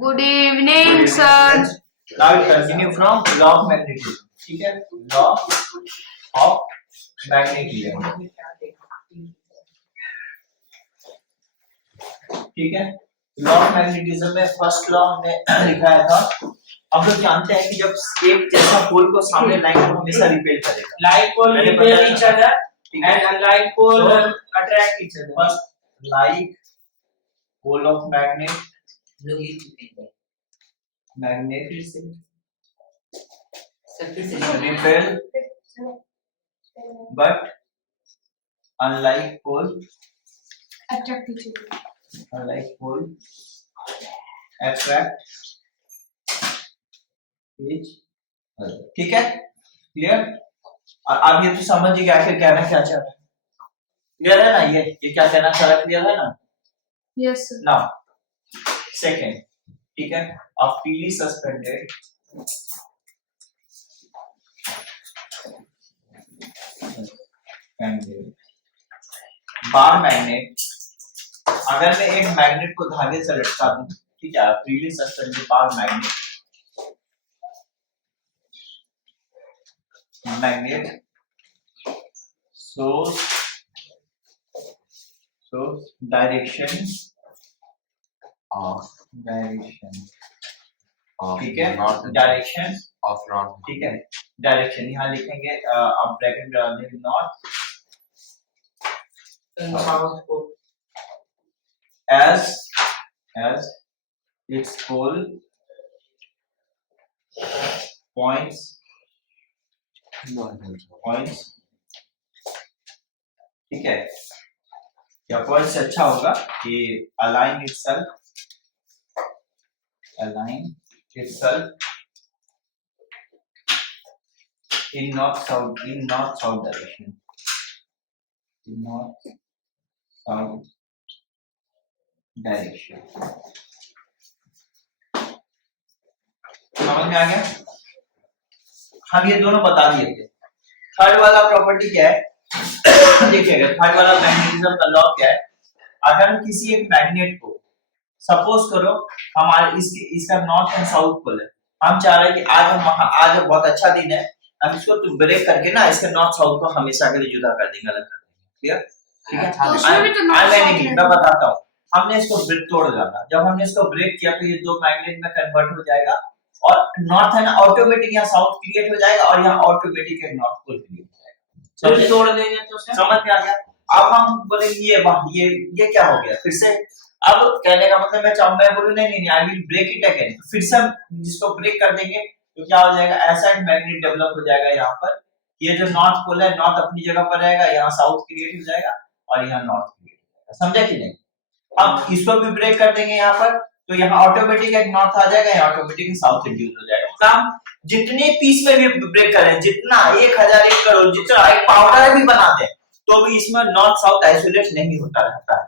Good evening, sir. Now we continue from law of magnetism. ठीक है, law of magnetism. ठीक है, law of magnetism में first law हमने लिखाया था. हम लोग जानते हैं कि जब एक जैसा पोल को सामने लाइन को हमेशा रिपेल करेगा. Like pole repel each other and unlike pole attract each other. First, like pole of magnetism repel, but unlike pole Attract each other. attract each other. ठीक है, क्लियर. और आप ये तो समझिए आखिर कहना क्या चाह रहा है. क्लियर है ना, ये क्या कहना चाह रहा है, क्लियर है ना. Yes, sir. नाउ सेकंड, ठीक है, a freely suspended bar magnet. अगर मैं एक मैग्नेट को धागे से लटका दूं, ठीक है, freely suspended bar magnet so direction ठीक है, डायरेक्शन of north. ठीक है, डायरेक्शन यहाँ लिखेंगे, आप ब्रैकेट में डाल देंगे north South pole. as its pole points ठीक है. या पॉइंट से अच्छा होगा कि align itself in north south direction. समझ में आ गया. हम ये दोनों बता दिए थे. थर्ड वाला प्रॉपर्टी क्या है, देखिएगा. थर्ड वाला मैग्नेटिज्म का लॉ क्या है. अगर हम किसी एक मैग्नेट को, सपोज करो हमारे इसका नॉर्थ एंड साउथ पोल है, हम चाह रहे हैं कि आज बहुत अच्छा दिन है, हम इसको तो ब्रेक करके ना इसके नॉर्थ साउथ को हमेशा के लिए जुदा कर देंगे, अलग कर देंगे. क्लियर, ठीक है. तो उसमें भी तो north south है. मैं बताता हूँ. हमने इसको ब्रेक तोड़ डाला. जब हमने इसको ब्रेक किया तो ये दो मैग्नेट में कन्वर्ट हो जाएगा और नॉर्थ है ना ऑटोमेटिक यहाँ साउथ क्रिएट हो जाएगा और यहाँ ऑटोमेटिक एक नॉर्थ पोल क्रिएट हो जाएगा. फिर तोड़ देंगे तो सर समझ में आ गया. अब हम बोलेंगे ये क्या हो गया फिर से. अब कहने का मतलब मैं बोलूं नहीं I will break it again. फिर से हम जिसको ब्रेक कर देंगे तो क्या हो जाएगा, ऐसा एक मैग्नेट डेवलप हो जाएगा यहाँ पर. ये जो नॉर्थ पोल है, नॉर्थ अपनी जगह पर रहेगा, यहाँ साउथ क्रिएट हो जाएगा और यहाँ नॉर्थ क्रिएट हो जाएगा. समझा कि नहीं. अब इसको भी ब्रेक कर देंगे यहाँ पर तो यहाँ ऑटोमेटिक एक नॉर्थ आ जाएगा, यहाँ ऑटोमेटिक साउथ इंड्यूस हो जाएगा. काम जितने पीस में भी ब्रेक करें, जितना 1000 1 करोड़ जितना एक पाउडर भी बना दें तो भी इसमें नॉर्थ साउथ आइसोलेट नहीं होता रहता है.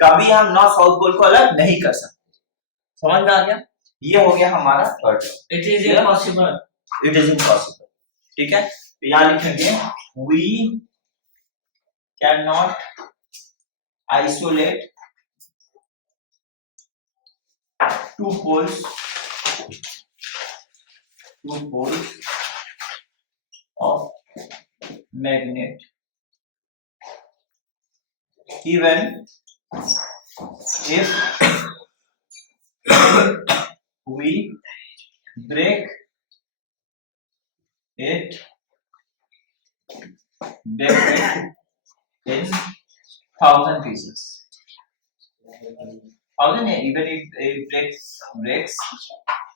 कभी हम नॉर्थ साउथ पोल को अलग नहीं कर सकते. समझ में आ गया. ये हो गया हमारा third. it is impossible. It is impossible. ठीक है, तो यहाँ लिखेंगे we can not isolate two poles of magnet even if we break it in 1000 pieces. 1000 even it breaks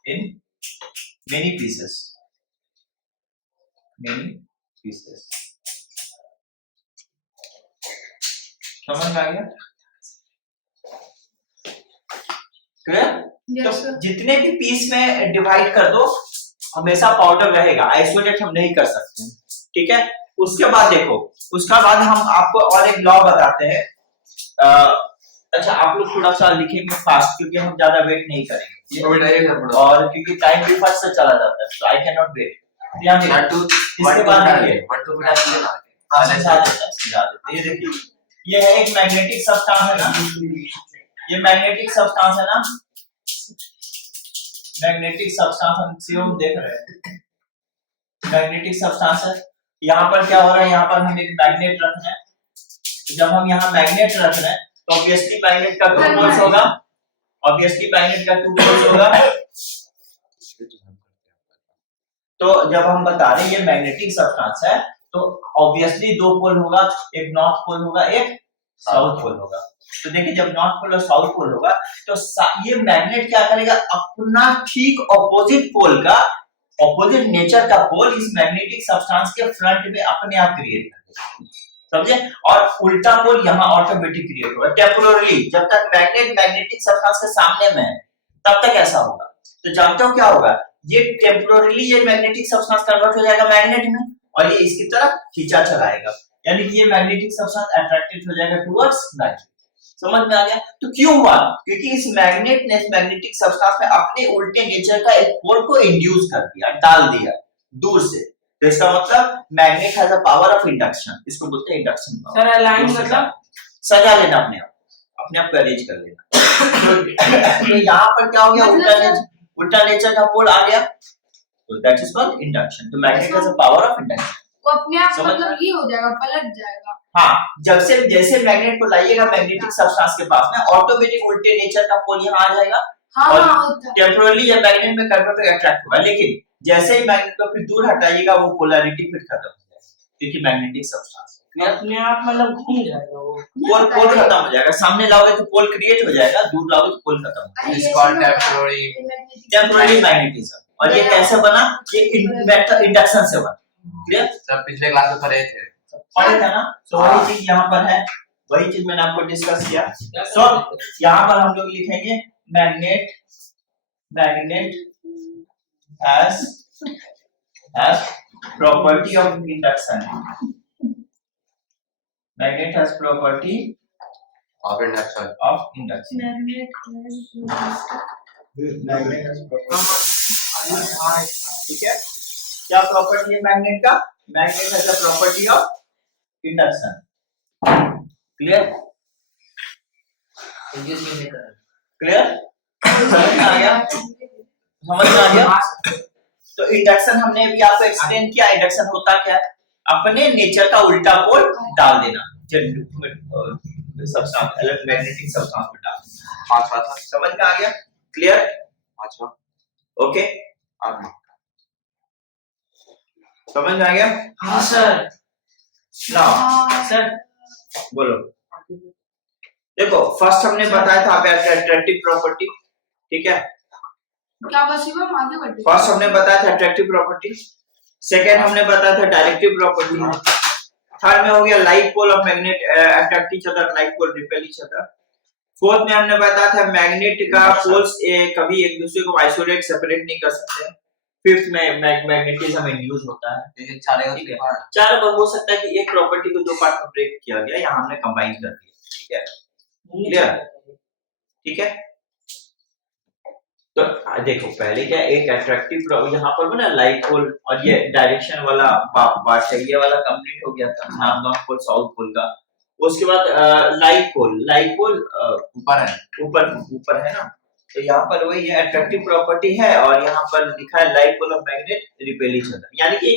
in many pieces. समझ में आ गया. क्लियर. Yes, तो sir. जितने भी पीस में डिवाइड कर दो हमेशा पाउडर रहेगा, आइसोलेट हम नहीं कर सकते. ठीक है. उसके बाद देखो, उसका बाद हम आपको और एक लॉ बताते हैं. अच्छा आप लोग थोड़ा सा लिखेंगे फास्ट क्योंकि हम ज्यादा वेट नहीं करेंगे और क्योंकि टाइम भी फट से चला जाता है, सो आई कैन नॉट वेट. इसके बाद ये देखिए, ये है एक मैग्नेटिक सब्सटेंस है ना, ये मैग्नेटिक सब्सटेंस है ना, मैग्नेटिक सब्सटेंस हम सीओम देख रहे हैं, मैग्नेटिक सब्सटेंस है। यहाँ पर क्या हो रहा है, यहाँ पर हम एक मैग्नेट रख रहे हैं। जब हम यहाँ मैग्नेट रख रहे हैं तो ऑब्वियसली मैग्नेट का 2 पोल्स होगा, ऑब्वियसली मैग्नेट का 2 पोल्स होगा। तो जब हम बता रहे हैं ये मैग्नेटिक सब्सटेंस है तो ऑब्वियसली 2 पोल होगा, एक नॉर्थ पोल होगा, एक साउथ पोल होगा। तो देखिए जब नॉर्थ पोल और साउथ पोल होगा तो ये मैग्नेट क्या करेगा, अपना ठीक ऑपोजिट पोल का, ऑपोजिट नेचर का पोल इस मैग्नेटिक सब्सटेंस के फ्रंट में अपने आप क्रिएट कर देगा, समझे। और उल्टा पोल यहाँ ऑटोमेटिक क्रिएट होगा टेम्पोररी। जब तक मैग्नेट मैग्नेटिक सब्सटेंस के सामने में है तब तक ऐसा होगा। तो जानते हो क्या होगा, ये टेम्पोररी ये मैग्नेटिक सब्सटेंस कन्वर्ट हो जाएगा मैग्नेट में और ये इसकी तरफ खींचा चलाएगा, यानी कि ये मैग्नेटिक सब्सटेंस अट्रैक्टेड हो जाएगा टुवर्ड्स मैग्नेट। समझ में आ गया। तो क्यों हुआ, क्योंकि इस मैग्नेट ने इस मैग्नेटिक सब्सटेंस में अपने उल्टे नेचर का एक पोल को इंड्यूस कर दिया, डाल दिया दूर से। तो इसका मतलब magnet has a power of induction, इसको बोलते हैं इंडक्शन पावर। सर अलाइन मतलब सजा लेना अपने आप को अरेंज कर लेना। तो यहाँ पर क्या हो गया, उल्टा नेचर का पोल आ गया, तो दैट इज कॉल्ड इंडक्शन। तो magnet has a power of induction, वो अपने आप मतलब ये हो जाएगा, पलट जाएगा। हाँ, जब से जैसे मैग्नेट को लाइएगा मैग्नेटिक सब्सटेंस के पास में, ऑटोमेटिक उल्टे नेचर का पोल यहाँ आ जाएगा और टेम्पोरली ये मैग्नेट में कन्वर्ट होकर अट्रैक्ट होगा। लेकिन जैसे ही मैग्नेट को फिर दूर हटाइएगा वो पोलैरिटी फिर खत्म हो जाएगा, क्योंकि मैग्नेटिक सब्सटेंस अपने आप मतलब घूम जाएगा, वो पोल खत्म हो जाएगा। सामने लाओगे तो पोल क्रिएट हो जाएगा, दूर लाओगे तो पोल खत्म हो जाएगा। Temporary magnetism. और ये कैसे बना, ये इंडक्शन से बना। क्लियर सर, पिछले क्लास में पढ़े थे ना। तो वही चीज यहाँ पर है, वही चीज मैंने आपको डिस्कस किया। तो यहाँ पर हम लोग लिखेंगे magnet has property of induction. Magnet has property of induction. Magnet has property, ठीक है। क्या प्रॉपर्टी है मैग्नेट का, magnet has a property of induction. Clear clear समझ में आ गया, समझ में आ गया। तो इंडक्शन हमने अभी आपको एक्सप्लेन किया, इंडक्शन होता क्या है, अपने नेचर का उल्टा पोल डाल देना सब्सटेंस, इलेक्ट्रोमैग्नेटिक सब्सटेंस में डाल देना। अच्छा, समझ में आ गया, क्लियर। अच्छा, ओके, समझ में आ गया। हाँ सर। सर बोलो। देखो फर्स्ट हमने बताया था अट्रैक्टिव प्रॉपर्टी, ठीक है। क्या बसीबा आगे बढ़ते। फर्स्ट हमने बताया था अट्रैक्टिव प्रॉपर्टी, सेकंड हमने बताया था डायरेक्टिव प्रॉपर्टी, थर्ड में हो गया like pole of magnet attract each other, like pole repel each other. Fourth में हमने बताया था मैग्नेट का पोल्स कभी एक दूसरे को आइसोलेट सेपरेट नहीं कर सकते। फिफ्थ में मैग्नेटिज्म इंड्यूस होता है। चार हो सकता है कि एक प्रॉपर्टी को 2 पार्ट में ब्रेक किया गया, यहाँ हमने कंबाइन कर दिया, ठीक है। क्लियर, ठीक है। तो देखो पहले क्या, एक अट्रैक्टिव यहाँ पर बना लाइक पोल और ये डायरेक्शन वाला पार्ट है, ये वाला कंप्लीट हो गया था, नॉर्थ पोल साउथ पोल का। उसके बाद लाइक पोल ऊपर है ना। तो यहाँ पर वही है, अट्रैक्टिव प्रॉपर्टी है और यहाँ पर लिखा है like pole of magnet repel each other, यानी कि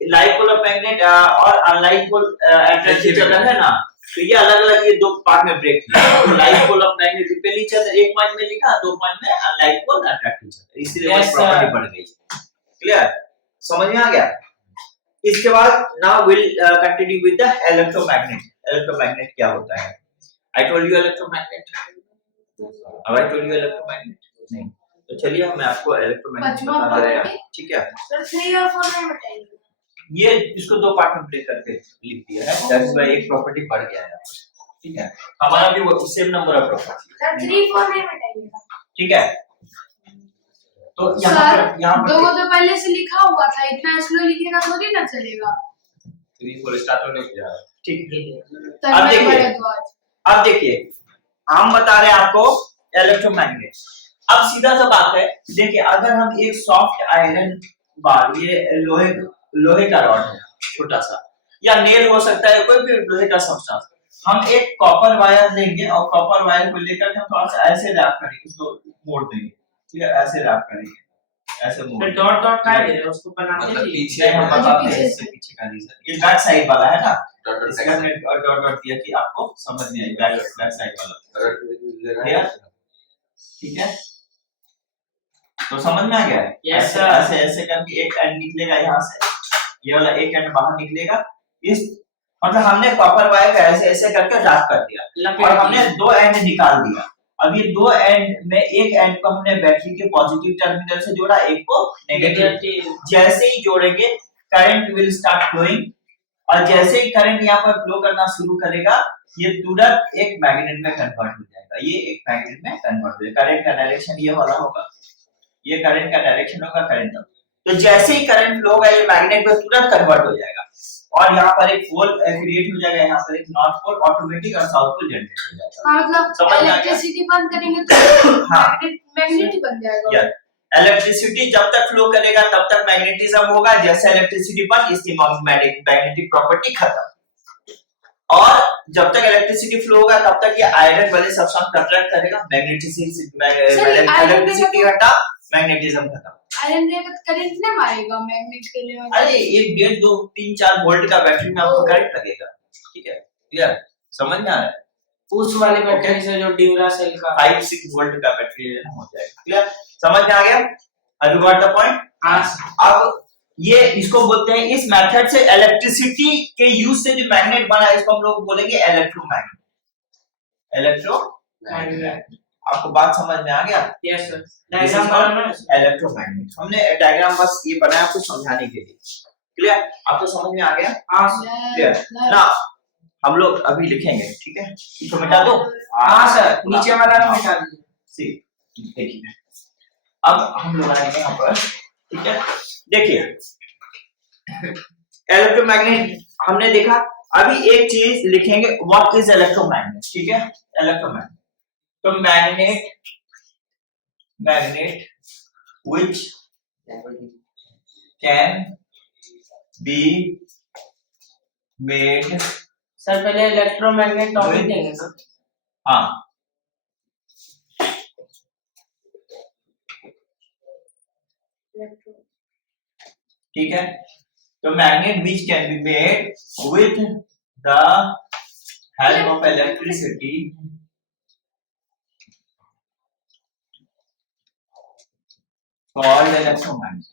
लाइक पोल ऑफ मैग्नेट और unlike pole attract each other है ना। तो ये अलग अलग ये 2 पार्ट में ब्रेक किया। तो like pole of magnet repel each other 1 point में लिखा, 2 पॉइंट में unlike pole attract each other, इसलिए वो प्रॉपर्टी बढ़ गई। क्लियर, समझ में आ गया। इसके बाद now will continue with the electromagnet. Electromagnet क्या होता है, आई टोल्ड यू इलेक्ट्रोमैग्नेट, अब आई टोल्ड यू इलेक्ट्रोमैग्नेट नहीं। तो चलिए मैं आपको इलेक्ट्रोमैग्नेट बता रहा हूं, ठीक है। सर 3 और 4 में बताइए। ये इसको 2 पार्ट में ब्रेक करके लिख दिया है, दैट इज व्हाई एक प्रॉपर्टी बढ़ गया है, ठीक है। हमारा भी वो same number of property. Sir 3 4 में बताइएगा, ठीक है। तो यहाँ पर 2 को तो पहले से लिखा हुआ था, इतना स्लो लिखेगा थोड़ी ना चलेगा। 3 4 स्टार्ट होने को जा रहा है, ठीक है। अब देखिए हम बता रहे हैं आपको इलेक्ट्रोमैग्नेट। अब सीधा सा बात है, देखिए अगर हम एक सॉफ्ट आयरन बार, ये लोहे का रॉड है छोटा सा, या नेल हो सकता है, कोई भी लोहे का सब्सटेंस, हम एक कॉपर वायर लेंगे और कॉपर वायर को लेकर हम थोड़ा सा ऐसे रैप करेंगे, उसको मोड़ देंगे, फिर ऐसे रैप करेंगे, ऐसे मूव। फिर डॉट डॉट का दे रहे हो उसको बनाते मतलब थे पीछे हम बताते हैं इससे पीछे का रीजन। ये बैक साइड वाला है ना, डॉट डॉट इसका हमने डॉट डॉट दिया कि आपको समझ में आए, बैक साइड वाला। ठीक है, तो समझ में आ गया? Yes, ऐसे sir. ऐसे ऐसे करके एक एंड निकलेगा यहाँ से, ये वाला एक एंड बाहर निकलेगा। इस मतलब हमने कॉपर वायर का ऐसे ऐसे करके रैप कर दिया और हमने दो एंड निकाल दिया। अब ये दो एंड में एक एंड को हमने बैटरी के पॉजिटिव टर्मिनल से जोड़ा, एक को नेगेटिव। जैसे ही जोड़ेंगे करंट विल स्टार्ट फ्लोइंग, और जैसे ही करंट यहाँ पर फ्लो करना शुरू करेगा ये तुरंत एक मैग्नेट में कन्वर्ट हो जाएगा। ये एक मैग्नेट में कन्वर्ट हो जाएगा। करंट का डायरेक्शन ये वाला होगा, ये करंट का डायरेक्शन होगा करंट का। तो जैसे ही करंट फ्लो होगा ये मैग्नेट में तुरंत कन्वर्ट हो जाएगा और यहाँ पर एक पोल क्रिएट हो जाएगा, यहाँ पर एक नॉर्थ पोल ऑटोमेटिक और साउथ पोल जनरेट हो जाएगा। हाँ, मतलब समझ में आ गया? इलेक्ट्रिसिटी बंद करेंगे तो हाँ। मैग्नेट ही बन जाएगा। इलेक्ट्रिसिटी जब तक फ्लो करेगा तब तक मैग्नेटिज्म होगा, जैसे इलेक्ट्रिसिटी बंद इसकी मैग्नेटिक प्रॉपर्टी खत्म। और जब तक इलेक्ट्रिसिटी फ्लो होगा तब तक ये आयरन वाले सब्सटेंस अट्रैक्ट करेगा, इलेक्ट्रिसिटी हटा, मैग्नेटिज्म खत्म। आयरन रहेगा तो करंट ना मारेगा मैग्नेट के लिए। अरे 1 1.5 2 3 4 वोल्ट का बैटरी में आपको करंट लगेगा। ठीक है, क्लियर? समझ में आ रहा है? उस वाले बैटरी से जो ड्यूरासेल का 5 6 वोल्ट का बैटरी हो जाएगा। क्लियर? समझ में आ गया? Have you got the point? हाँ। अब ये इसको बोलते हैं, इस मेथड से इलेक्ट्रिसिटी के यूज से जो मैग्नेट बना है इसको हम लोग बोलेंगे इलेक्ट्रोमैग्नेट। इलेक्ट्रोमैग्नेट। आपको बात समझ में आ गया? Yes sir. डायग्राम बनाना है। इलेक्ट्रोमैग्नेट हमने डायग्राम बस ये बनाया आपको समझाने के लिए। क्लियर? आपको समझ में आ गया? हाँ क्लियर? ना हम लोग अभी लिखेंगे, ठीक है? इसको मिटा दो। हाँ सर, नीचे वाला भी मिटा दीजिए। ठीक, देखिए अब हम लोग आएंगे यहाँ पर। ठीक है, देखिए इलेक्ट्रोमैग्नेट हमने देखा। अभी एक चीज लिखेंगे, व्हाट इज इलेक्ट्रोमैग्नेट। ठीक है, इलेक्ट्रोमैग्नेट तो magnet which can be made। Sir पहले इलेक्ट्रोमैग्नेट टॉपिक देंगे सर। हाँ, ठीक है, तो magnet which can be made with the help of electricity called electromagnet।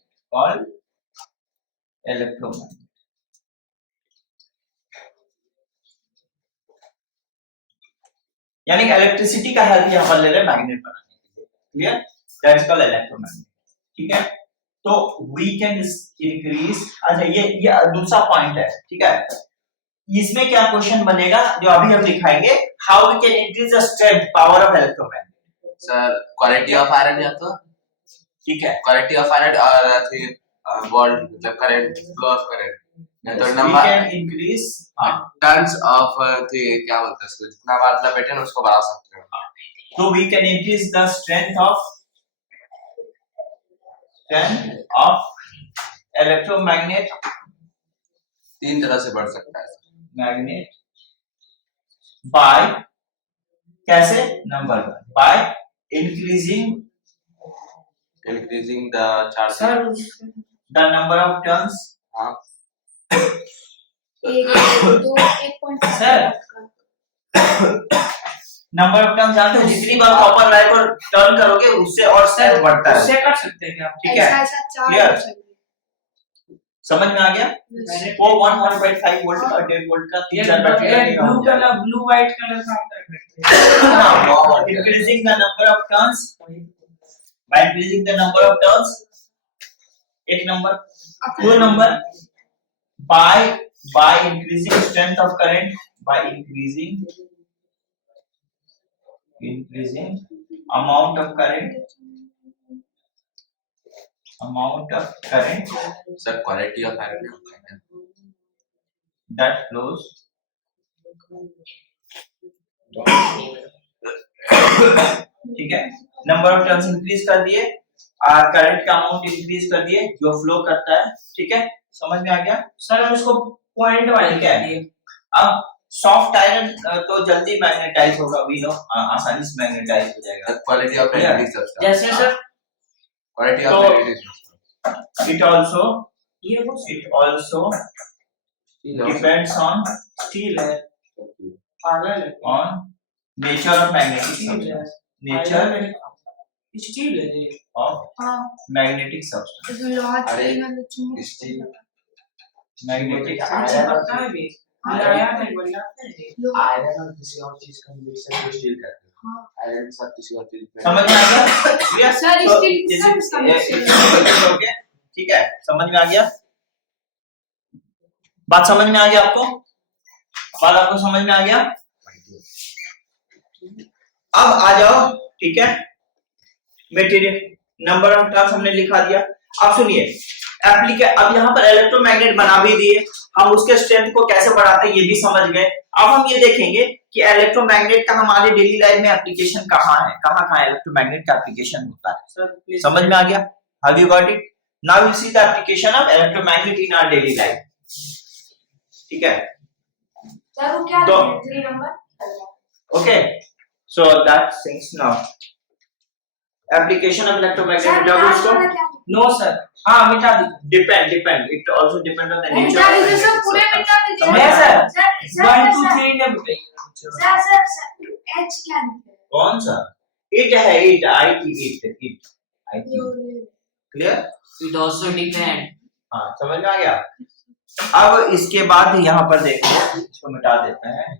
यानी इलेक्ट्रिसिटी का हेल्प यहाँ पर ले रहे हैं मैग्नेट बनाने के लिए। Clear? That is called electromagnet. ठीक है, तो वी कैन इंक्रीज। अच्छा, ये दूसरा पॉइंट है। ठीक है, इसमें क्या क्वेश्चन बनेगा जो अभी हम दिखाएंगे, how we can increase the strength power of electromagnet. Sir quality of iron या तो ठीक है, क्वालिटी ऑफ आयरन और फिर वोल्ट मतलब करंट, फ्लो ऑफ करंट या तो we number can increase turns of क्या बोलते हैं उसको, जितना बार लपेटे ना उसको बढ़ा सकते हैं। तो we can increase the strength of electromagnet. तीन तरह से बढ़ सकता है मैग्नेट बाय, कैसे? Number by increasing increasing the charge, sir the number of turns. हाँ 1 2 1.5 सर नंबर ऑफ टर्न्स जानते हो, जितनी बार कॉपर वायर को टर्न करोगे उससे और स्ट्रेंथ बढ़ता है। उससे कर सकते हैं क्या? ठीक है, ऐसा 4 Clear? हो सकते समझ में आ गया? हैं। वो 1.5 वोल्ट का 1.5 वोल्ट का 3-4 बैटरी लगेगा। Blue colour, blue white colour का आता है। Increasing the number of turns by increasing the number of turns, एक number, 2 number, by increasing strength of current, by increasing amount of current sir quality of iron that flows ठीक है, number of turns increase कर दिए और current का amount increase कर दिए जो फ्लो करता है। ठीक है, समझ में आ गया? सर हम इसको पॉइंट वाइज ठीक है, अब सॉफ्ट आयरन तो जल्दी मैग्नेटाइज होगा, वी नो, आसानी से मैग्नेटाइज हो जाएगा। क्वालिटी ऑफ आयरन जैसे sir Quality of So- magnetism. it also ये वो depends on स्टील है, पागल है, nature of magnetic स्टील है, substance. Nature स्टील है ये। of हाँ magnetic substance. तो लॉज अरे, में मतलब चुम्बक स्टील Magnetic मुझे पता है भी, आया है बंदा है ये। आयरन और किसी और चीज का मिक्सचर को स्टील कहते हैं। हाँ आयरन सब किसी और चीज में समझ में आ गया? Yes. सर तो स्टील this सब is- इसका mixture है। हो गया? ठीक है, समझ में आ गया? बात समझ में आ गया आपको? बात आपको समझ में आ गया? अब आ जाओ, ठीक है? मटेरियल नंबर ऑफ टर्न्स हमने लिखा दिया। अब सुनिए, अब यहाँ पर इलेक्ट्रोमैग्नेट बना भी दिए, हम उसके स्ट्रेंथ को कैसे बढ़ाते हैं ये भी समझ गए। अब हम ये देखेंगे कि इलेक्ट्रोमैग्नेट का हमारे डेली लाइफ में एप्लीकेशन कहाँ है, कहाँ इलेक्ट्रोमैग्नेट का एप्लीकेशन होता है। सर प्लीज समझ में आ गया? Have you got it? Now you see the application of electromagnet in our daily life. ठीक है, सर वो क्या तो- 3 number okay, so that things now application of electromagnet जब उसको नो सर, हाँ मिटा दी। Depend it also depend on the nature मिटा दीजिए सर, पूरे मिटा दीजिए। समझ है सर। सर 1 2 3 ने बताइए। सर एच क्या लिखे कौन सा इट है? It I T it clear? It also depend. हाँ, समझ में आ गया? अब इसके बाद यहाँ पर देखो, इसको मिटा देते हैं।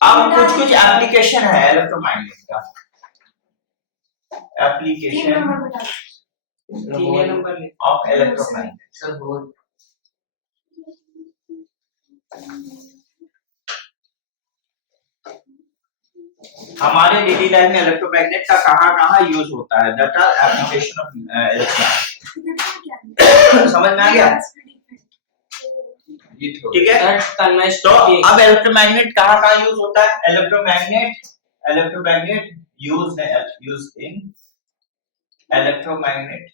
अब कुछ एप्लीकेशन है इलेक्ट्रोमैग्नेट का। 3 एप्लीकेशन नंबर मिटा 3 नंबर ले। Of electromagnet. सर बोल। हमारे डेली लाइफ में इलेक्ट्रोमैग्नेट का कहाँ यूज होता है? That are application of electromagnet. समझ में आ गया? ठीक है, सर तन्मय तो अब इलेक्ट्रोमैग्नेट कहाँ यूज होता है? इलेक्ट्रोमैग्नेट यूज इन इलेक्ट्रोमैग्नेट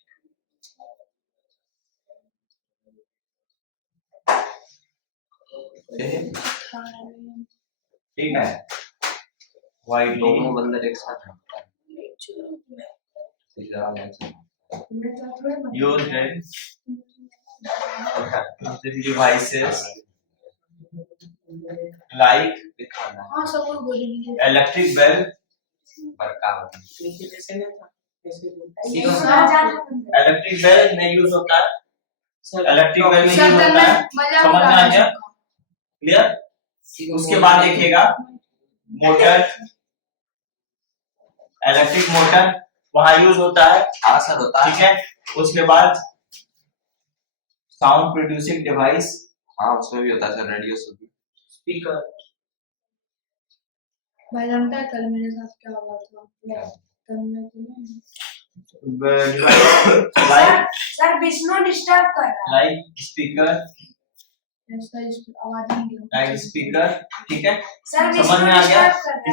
ठीक है, वाइडली दोनों बंदर एक साथ रखता है। तीसरा वाला ऐसा। used in devices like दिखाना हाँ सब लोग बोलेंगे electric bell, बड़का होता है। नीचे जैसे नहीं था ऐसे बोल। electric bell में यूज होता है, सर electric bell में सर यूज होता है। मजाक समझ में उड़ा आ रहा गया? है क्लियर? उसके बाद देखिएगा मोटर, इलेक्ट्रिक मोटर वहां यूज होता है, हाँ सर होता ठीक है। है। उसके बाद साउंड प्रोड्यूसिंग डिवाइस, हाँ उसमें भी होता है सर, रेडियो से भी। स्पीकर। भाई जानता है कल मेरे साथ क्या हुआ था? कल मैं लाइक सर विष्णु डिस्टर्ब कर रहा है स्पीकर, ऐसा इस आवाज नहीं दे लाइक स्पीकर, ठीक है। सर समझ में आ गया?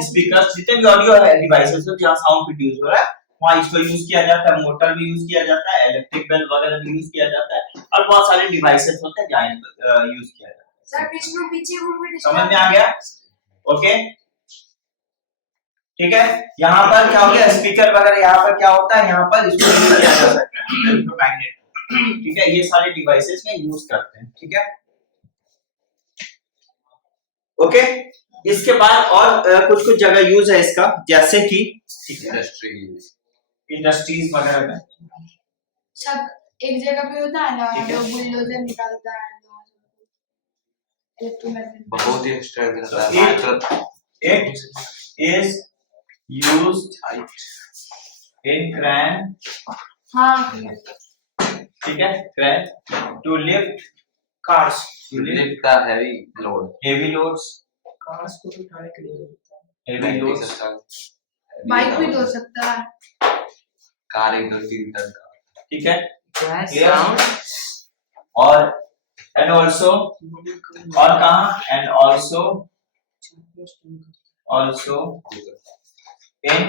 स्पीकर जितने भी ऑडियो है डिवाइसेस हो जहाँ साउंड प्रोड्यूस हो रहा है वहाँ इसको यूज किया जाता है। मोटर भी यूज किया जाता है, इलेक्ट्रिक बेल वगैरह भी यूज किया जाता है, और बहुत सारे डिवाइसेस होते हैं जहाँ यूज किया जाता है। सर विष्णु पीछे घूम के समझ में आ गया? ओके, ठीक है। यहाँ पर क्या हो गया? स्पीकर वगैरह यहाँ पर क्या होता है? यहाँ पर इसको यूज किया जा सकता है इलेक्ट्रोमैग्नेट, ठीक है। ये सारे डिवाइसेस में यूज करते हैं, ठीक है। ओके, इसके बाद और कुछ जगह यूज है इसका, जैसे कि इंडस्ट्रीज वगैरह में। सब एक जगह पे होता है ना, ठीक है। जो बुलडोजर निकालता है इलेक्ट्रोमैग्नेट बहुत ही स्ट्रेंथ रहता है। So, मतलब It is used in crane, हाँ ठीक है, crane to lift cars. Lift the heavy load. heavy loads, cars को उठाने के लिए heavy loads, बाइक भी धो सकता है कार 1-2-3 टन का। ठीक है। Gas Clear? और and also और कहाँ? and also in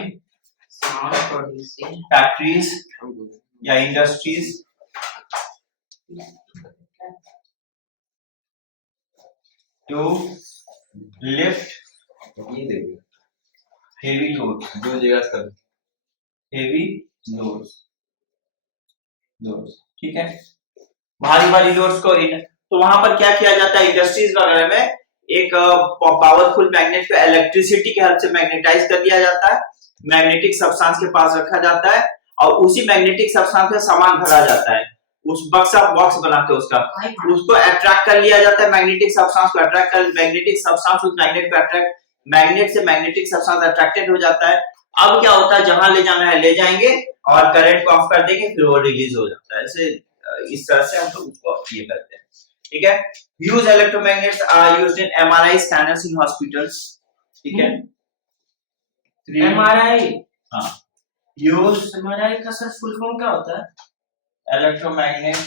sound producing factories या industries to lift ये देखिए हेवी लोड, जो जगह कर हेवी लोड्स, ठीक है। भारी लोड्स को तो वहां पर क्या किया जाता है इंडस्ट्रीज वगैरह में, एक पावरफुल मैग्नेट को इलेक्ट्रिसिटी के हेल्प से मैग्नेटाइज कर दिया जाता है, मैग्नेटिक सब्सटेंस के पास रखा जाता है और उसी मैग्नेटिक सब्सटेंस में सामान भरा जाता है, उस बॉक्स बना के उसको अट्रैक्ट कर लिया जाता है, मैग्नेटिक सब्सटेंस को अट्रैक्ट कर, मैग्नेटिक सब्सटेंस उस मैग्नेट को अट्रैक्ट, मैग्नेट से मैग्नेटिक सब्सटेंस अट्रैक्टेड हो जाता है। अब क्या होता है, जहां ले जाना है ले जाएंगे और करंट को ऑफ कर देंगे, फिर वो रिलीज हो जाता है। ऐसे इस तरह से हम लोग उसको ये करते हैं, ठीक है। Use electromagnets are used in MRI scanners in hospitals, ठीक है। एमआरआई, हाँ, यूज एमआरआई का सर फुल फॉर्म क्या होता है? इलेक्ट्रोमैग्नेट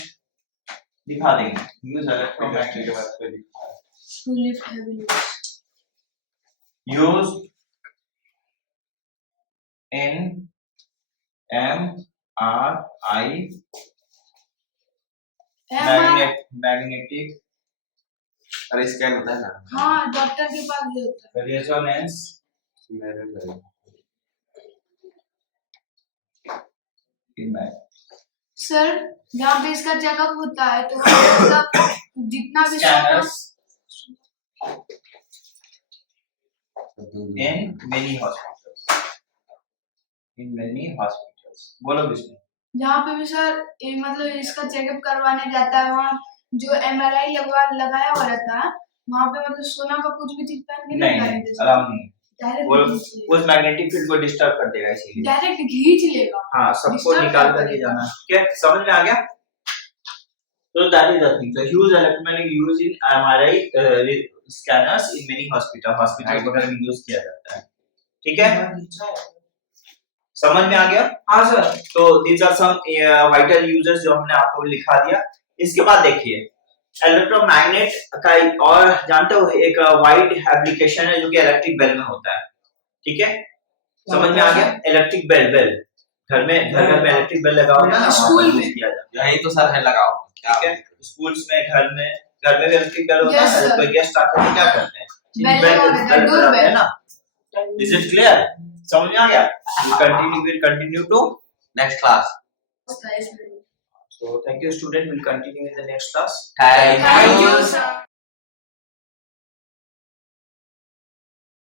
दिखा देंगे, यूज इलेक्ट्रोमैग्नेट के बाद फिर To lift heavy loads. Use in MRI magnetic अरे स्कैन होता है ना। हाँ, डॉक्टर के पास भी होता है। रेजोनेंस सर जहाँ पे इसका चेकअप होता है तो मतलब जितना भी scanners in many hospitals, बोलो विष्णु। जहाँ पे भी सर मतलब इसका चेकअप करवाने जाता है, वहाँ जो एमआरआई लगाया हुआ रहता है, वहाँ पे मतलब सोना का कुछ भी चीज पहन के नहीं नहीं, जाने अलाउ नहीं, वो डायरेक्ट उस मैग्नेटिक फील्ड को डिस्टर्ब कर देगा, इसीलिए डायरेक्ट खींच लेगा। हाँ, सबको Disturb निकाल कर करके देगा। जाना, क्या समझ में आ गया? तो that is the thing, so use electromagnetic use in MRI scanners in many hospital वगैरह में यूज किया जाता है, ठीक है। समझ में आ गया? हाँ सर। तो these are some vital uses जो हमने आपको लिखा दिया। इसके बाद देखिए इलेक्ट्रोमैग्नेट का एक और जानते हो एक वाइड एप्लीकेशन है जो कि इलेक्ट्रिक बेल में होता है, ठीक है। समझ में आ गया? इलेक्ट्रिक बेल घर में इलेक्ट्रिक बेल लगा होता है ना, स्कूल में किया जाता है, यही तो सर है लगाओ, ठीक है। स्कूल्स में घर में भी इलेक्ट्रिक बेल होता Yes, है, sir. कोई गेस्ट आता है तो क्या करते हैं, Bell लगा देते हैं, door bell. है ना। Is it clear? समझ में आ गया? we'll continue to next class. so thank you student, we'll continue in the next class। Thank Thank you. you, sir.